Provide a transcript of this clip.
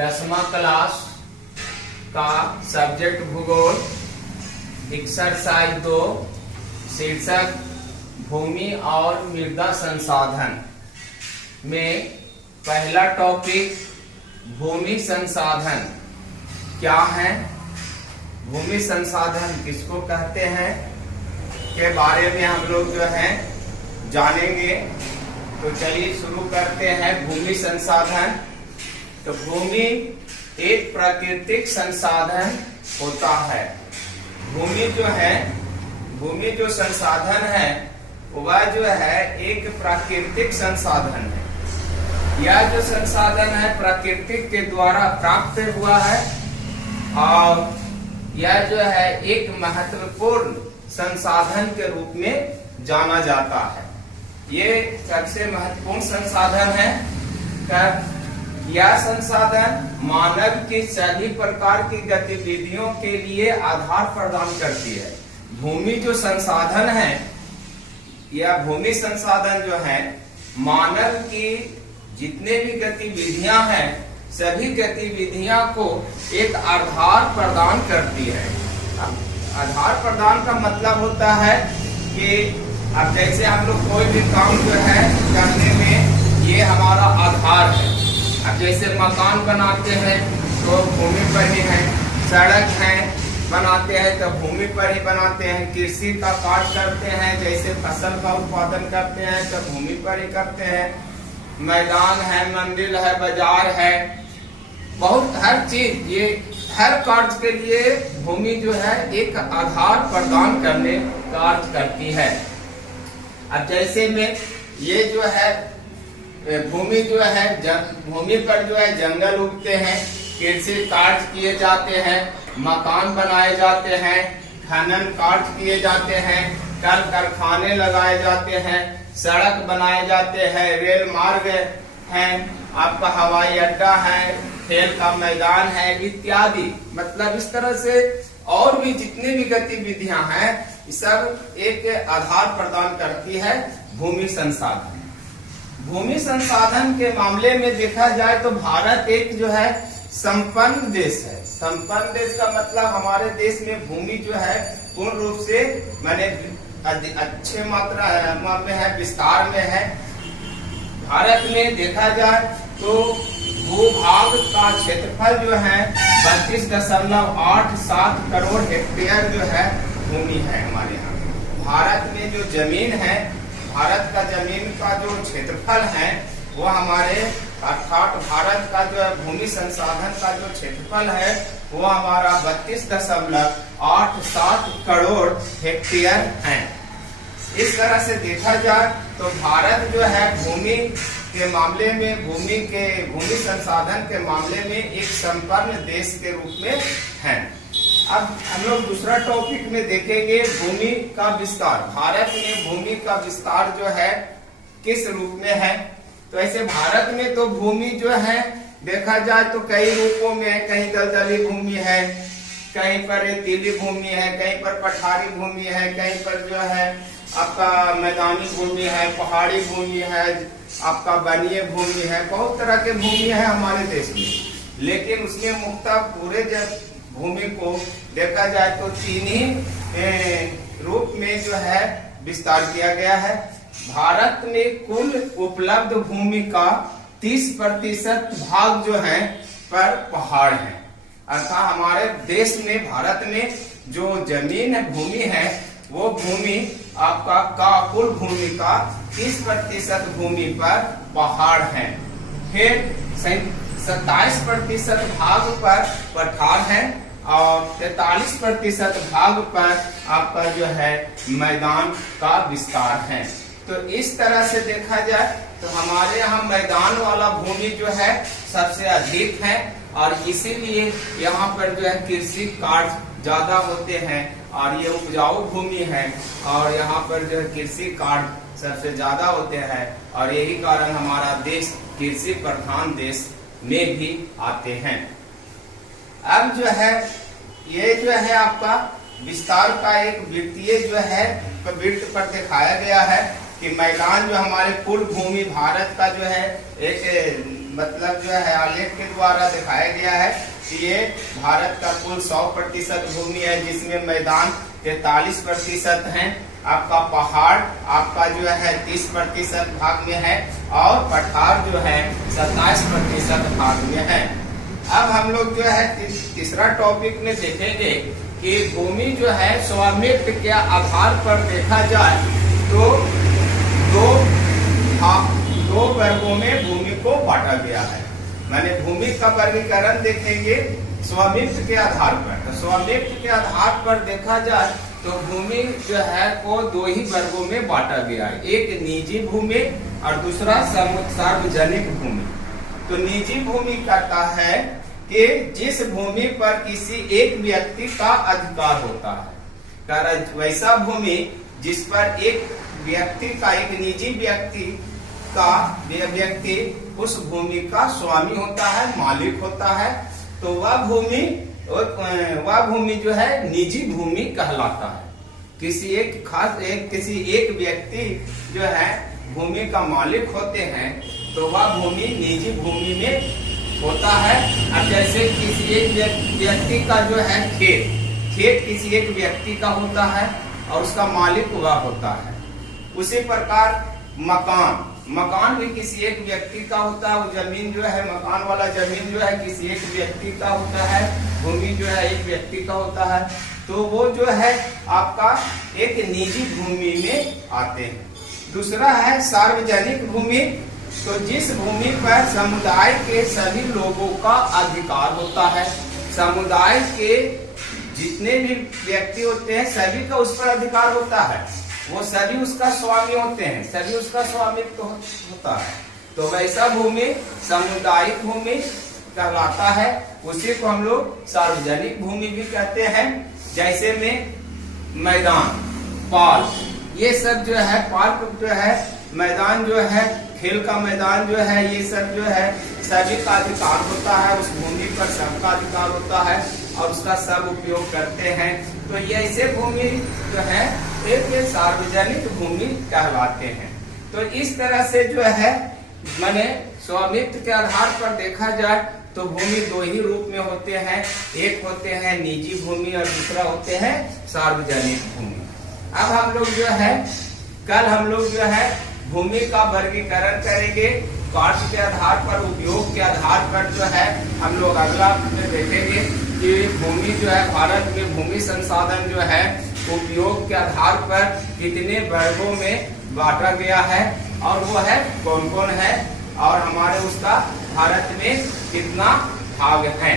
10वीं क्लास का सब्जेक्ट भूगोल एक्सरसाइज 2 शीर्षक भूमि और मृदा संसाधन में पहला टॉपिक भूमि संसाधन क्या है, भूमि संसाधन किसको कहते हैं के बारे में हम लोग जो है जानेंगे। तो चलिए शुरू करते हैं। भूमि संसाधन, तो भूमि एक प्राकृतिक संसाधन होता है। भूमि जो संसाधन है वह जो है एक प्राकृतिक संसाधन है। यह जो संसाधन है प्राकृतिक के द्वारा प्राप्त हुआ है और यह जो है एक महत्वपूर्ण संसाधन के रूप में जाना जाता है। ये सबसे महत्वपूर्ण संसाधन है। यह संसाधन मानव की सभी प्रकार की गतिविधियों के लिए आधार प्रदान करती है। भूमि जो संसाधन है, यह भूमि संसाधन जो है मानव की जितने भी गतिविधियां हैं सभी गतिविधियां को एक आधार प्रदान करती है। आधार प्रदान का मतलब होता है कि अब जैसे हम लोग कोई भी काम जो है करने में ये हमारा आधार है। अब जैसे मकान बनाते हैं तो भूमि पर ही है, सड़क है बनाते हैं तो भूमि पर ही बनाते हैं, कृषि का कार्य करते हैं जैसे फसल का उत्पादन करते हैं तो भूमि पर ही करते हैं, मैदान है, मंदिर है, बाजार है, बहुत हर चीज, ये हर कार्य के लिए भूमि जो है एक आधार प्रदान करने कार्य करती है। अब जैसे में ये जो है भूमि जो है भूमि पर जो है जंगल उगते हैं, कृषि कार्य किए जाते हैं, मकान बनाए जाते हैं, खनन कार्य किए जाते हैं, कल कारखाने लगाए जाते हैं, सड़क बनाए जाते हैं, रेल मार्ग हैं, आपका हवाई अड्डा है, खेल का मैदान है इत्यादि। मतलब इस तरह से और भी जितनी भी गतिविधियां हैं सब एक आधार प्रदान करती है भूमि संसाधन। भूमि संसाधन के मामले में देखा जाए तो भारत एक जो है संपन्न देश है। संपन्न देश का मतलब हमारे देश में भूमि जो है पूर्ण रूप से माने अच्छे मात्रा में है, विस्तार में है। भारत में देखा जाए तो भूभाग का क्षेत्रफल जो है 32.87 करोड़ हेक्टेयर जो है भूमि है हमारे यहाँ। भारत में जो जमीन है, भारत का जमीन का जो क्षेत्रफल है वो हमारे अर्थात भारत का जो भूमि संसाधन का जो क्षेत्रफल है वो हमारा 32.87 करोड़ हेक्टेयर है। इस तरह से देखा जाए तो भारत जो है भूमि के मामले में भूमि संसाधन के मामले में एक संपन्न देश के रूप में है। अब हम लोग दूसरा टॉपिक में देखेंगे भूमि का विस्तार। भारत में भूमि का विस्तार जो है किस रूप में है। तो ऐसे भारत में तो भूमि जो है देखा जाए तो कई रूपों में है। कहीं दलदली भूमि है, कहीं पर रेतीली भूमि है, कहीं पर पठारी भूमि है, कहीं पर जो है आपका मैदानी भूमि है, पहाड़ी भूमि है, आपका वनीय भूमि है, बहुत तरह के भूमि है हमारे देश में। लेकिन उसमें मुख्यतः पूरे जब भूमि को देखा जाए तो 3 ही रूप में जो है विस्तार किया गया है। भारत में कुल उपलब्ध भूमि का 30% भाग जो है पर पहाड़ है। अर्थात हमारे देश में भारत में जो जमीन है भूमि है वो भूमि आपका कुल भूमि का 30% भूमि पर पहाड़ है। फिर 27% भाग पर पठार है और 43% भाग पर आपका जो है मैदान का विस्तार है। तो इस तरह से देखा जाए तो हमारे यहाँ मैदान वाला भूमि जो है सबसे अधिक है और इसीलिए यहाँ पर जो है कृषि कार्य ज्यादा होते हैं और ये उपजाऊ भूमि है और यहाँ पर जो है कृषि कार्य सबसे ज्यादा होते हैं और यही कारण हमारा देश कृषि प्रधान देश में भी आते हैं। अब जो है ये जो है आपका विस्तार का एक वृत्तीय जो है वृत्त पर दिखाया गया है कि मैदान जो हमारे कुल भूमि भारत का जो है एक मतलब जो है आलेख के द्वारा दिखाया गया है कि ये भारत का कुल 100% भूमि है, जिसमें मैदान 43% है, आपका पहाड़ आपका जो है 30% भाग में है और पठार जो है 27% भाग में है। अब हम लोग जो है तीसरा टॉपिक में देखेंगे कि भूमि जो है स्वामित्व के आधार पर देखा जाए तो दो वर्गों में भूमि को बांटा गया है। माने भूमि का वर्गीकरण देखेंगे स्वामित्व के आधार पर। तो स्वामित्व के आधार पर देखा जाए तो भूमि जो है को दो ही वर्गों में बांटा गया है, एक निजी भूमि और दूसरा सार्वजनिक भूमि। तो निजी भूमि कहता है कि जिस भूमि पर किसी एक व्यक्ति का अधिकार होता है, वैसा भूमि जिस पर एक व्यक्ति का, एक निजी व्यक्ति उस भूमि का स्वामी होता है, मालिक होता है, तो वह भूमि जो है निजी भूमि कहलाता है। किसी एक व्यक्ति जो है भूमि का मालिक होते हैं तो वह भूमि निजी भूमि में होता है। अब जैसे किसी एक व्यक्ति का जो है खेत किसी एक व्यक्ति का होता है और उसका मालिक वह होता है। उसी प्रकार मकान भी किसी एक व्यक्ति का होता है, वो जमीन जो है मकान वाला जमीन जो है किसी एक व्यक्ति का होता है, भूमि जो है एक व्यक्ति का होता है, तो वो जो है आपका एक निजी भूमि में आते हैं। दूसरा है सार्वजनिक भूमि। तो जिस भूमि पर समुदाय के सभी लोगों का अधिकार होता है, समुदाय के जितने भी व्यक्ति होते हैं सभी का उस पर अधिकार होता है, वो सभी उसका स्वामी होते हैं, सभी उसका स्वामित्व होता है, तो वैसा भूमि सामुदायिक भूमि कहलाता है। उसी को हम लोग सार्वजनिक भूमि भी कहते हैं। जैसे में मैदान, पार्क, ये सब जो है पार्क जो है मैदान जो है खेल का मैदान जो है, ये सब जो है सभी का अधिकार होता है, उस भूमि पर सबका अधिकार होता है और उसका सब उपयोग करते हैं। तो ये ऐसे भूमि जो है एक सार्वजनिक भूमि कहलाते हैं। तो इस तरह से जो है माने स्वामित्व के आधार पर देखा जाए तो भूमि दो ही रूप में होते हैं, एक होते हैं निजी भूमि और दूसरा होते हैं सार्वजनिक भूमि। अब हम लोग जो है कल हम लोग जो है भूमि का वर्गीकरण करेंगे, कार्य के आधार पर, उपयोग के आधार पर जो है हम लोग अगला में देखेंगे कि भूमि जो है भारत में भूमि संसाधन जो है उपयोग के आधार पर कितने वर्गों में बांटा गया है और वो है कौन कौन है और हमारे उसका भारत में कितना भाग है।